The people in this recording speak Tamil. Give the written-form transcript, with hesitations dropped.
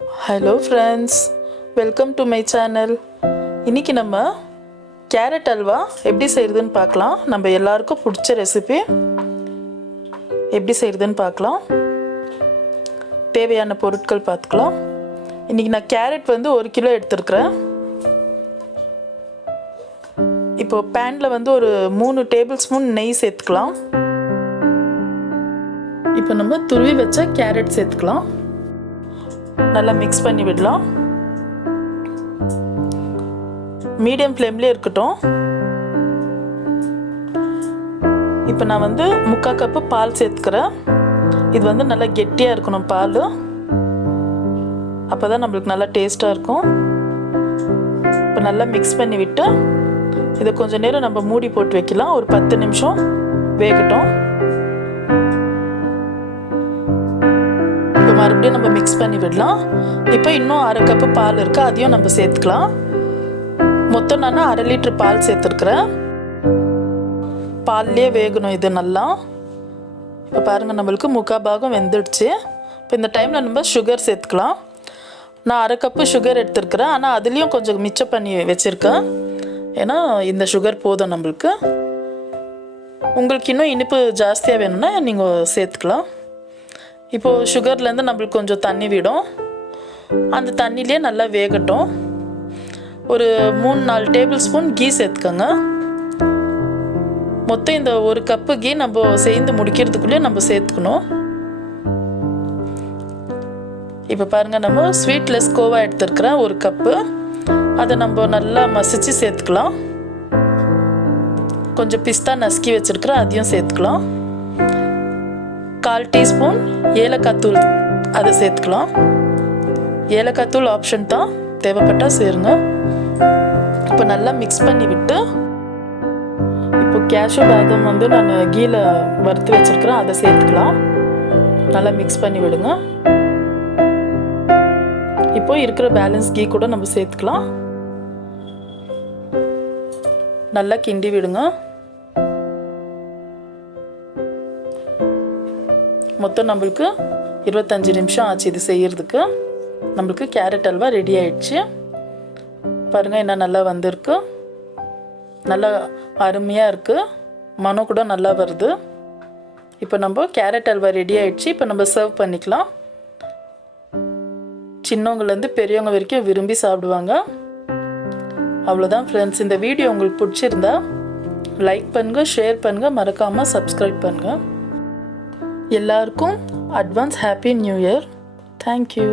Hello friends, welcome to my channel. இன்னைக்கு நம்ம கேரட் அல்வா எப்படி செய்யறதுன்னு பார்க்கலாம். நம்ம எல்லாருக்கும் பிடிச்ச ரெசிபி எப்படி செய்யறதுன்னு பார்க்கலாம். தேவையான பொருட்கள் பார்த்துக்கலாம். இன்னைக்கு நான் கேரட் வந்து 1 கிலோ எடுத்துக்கிறேன். இப்போ பேன்ல வந்து ஒரு 3 டேபிள் ஸ்பூன் நெய் சேர்த்துக்கலாம். இப்போ நம்ம துருவி வச்ச கேரட் சேர்த்துக்கலாம். நல்லா மிக்ஸ் பண்ணி விடலாம். மீடியம் ஃப்ளேம்லேயே இருக்கட்டும். இப்போ நான் வந்து 3/4 கப்பு பால் சேர்த்துக்கிறேன். இது வந்து நல்லா கெட்டியாக இருக்கணும் பால். அப்போ தான் நம்மளுக்கு நல்லா டேஸ்ட்டாக இருக்கும். இப்போ நல்லா மிக்ஸ் பண்ணி விட்டு இதை கொஞ்சம் நேரம் நம்ம மூடி போட்டு வைக்கலாம். ஒரு 10 நிமிஷம் வேகட்டும். இப்போ மறுபடியும் நம்ம மிக்ஸ் பண்ணி விடலாம். இப்போ இன்னும் 1/2 கப்பு பால் இருக்குது, அதையும் நம்ம சேர்த்துக்கலாம். மொத்தம் நான் 1/2 லிட்டர் பால் சேர்த்துருக்குறேன். பால்லேயே வேகணும் இது நல்லா. இப்போ பாருங்கள், நம்மளுக்கு 3/4 பாகம் வெந்துடுச்சு. இப்போ இந்த டைமில் நம்ம சுகர் சேர்த்துக்கலாம். நான் 1/2 கப்பு சுகர் எடுத்துருக்குறேன். ஆனால் அதுலேயும் கொஞ்சம் மிச்சம் பண்ணி வச்சுருக்கேன். ஏன்னா இந்த சுகர் போதும் நம்மளுக்கு. உங்களுக்கு இன்னும் இனிப்பு ஜாஸ்தியாக வேணும்னா நீங்கள் சேர்த்துக்கலாம். இப்போது சுகர்லேருந்து நம்மளுக்கு கொஞ்சம் தண்ணி விடும். அந்த தண்ணியிலே நல்லா வேகட்டும். ஒரு 3-4 டேபிள் ஸ்பூன் கீ சேர்த்துக்கோங்க. மொத்தம் இந்த 1 கப்பு கீ நம்ம சேர்ந்து முடிக்கிறதுக்குள்ளேயே நம்ம சேர்த்துக்கணும். இப்போ பாருங்கள், நம்ம ஸ்வீட்லெஸ் கோவா எடுத்துருக்குறேன் 1 கப்பு. அதை நம்ம நல்லா மசிச்சு சேர்த்துக்கலாம். கொஞ்சம் பிஸ்தா நசுக்கி வச்சுருக்குறேன், அதையும் சேர்த்துக்கலாம். 1/4 டீஸ்பூன் ஏலக்காய் தூள் அதை சேர்த்துக்கலாம். ஏலக்காய் தூள் ஆப்ஷன் தான், தேவைப்பட்டால் சேருங்க. இப்போ நல்லா மிக்ஸ் பண்ணி விட்டு இப்போ கேஷ்யூ பாதாம் வந்து நான் கீயில் வறுத்து வச்சுருக்கிறேன், அதை சேர்த்துக்கலாம். நல்லா மிக்ஸ் பண்ணி விடுங்க. இப்போ இருக்கிற பேலன்ஸ் கீ கூட நம்ம சேர்த்துக்கலாம். நல்லா கிண்டி விடுங்க. மொத்தம் நம்மளுக்கு 25 நிமிஷம் ஆச்சு இது செய்யறதுக்கு. நம்மளுக்கு கேரட் அல்வா ரெடி ஆயிடுச்சு. பாருங்கள், என்ன நல்லா வந்திருக்கு. நல்லா அருமையாக இருக்குது. மனம் கூட நல்லா வருது. இப்போ நம்ம கேரட் அல்வா ரெடி ஆயிடுச்சு. இப்போ நம்ம சர்வ் பண்ணிக்கலாம். சின்னவங்கலேருந்து பெரியவங்க வரைக்கும் விரும்பி சாப்பிடுவாங்க. அவ்வளோதான் ஃப்ரெண்ட்ஸ். இந்த வீடியோ உங்களுக்கு பிடிச்சிருந்தா லைக் பண்ணுங்கள், ஷேர் பண்ணுங்கள், மறக்காமல் சப்ஸ்கிரைப் பண்ணுங்கள். எல்லாருக்கும் advance happy new year. Thank you.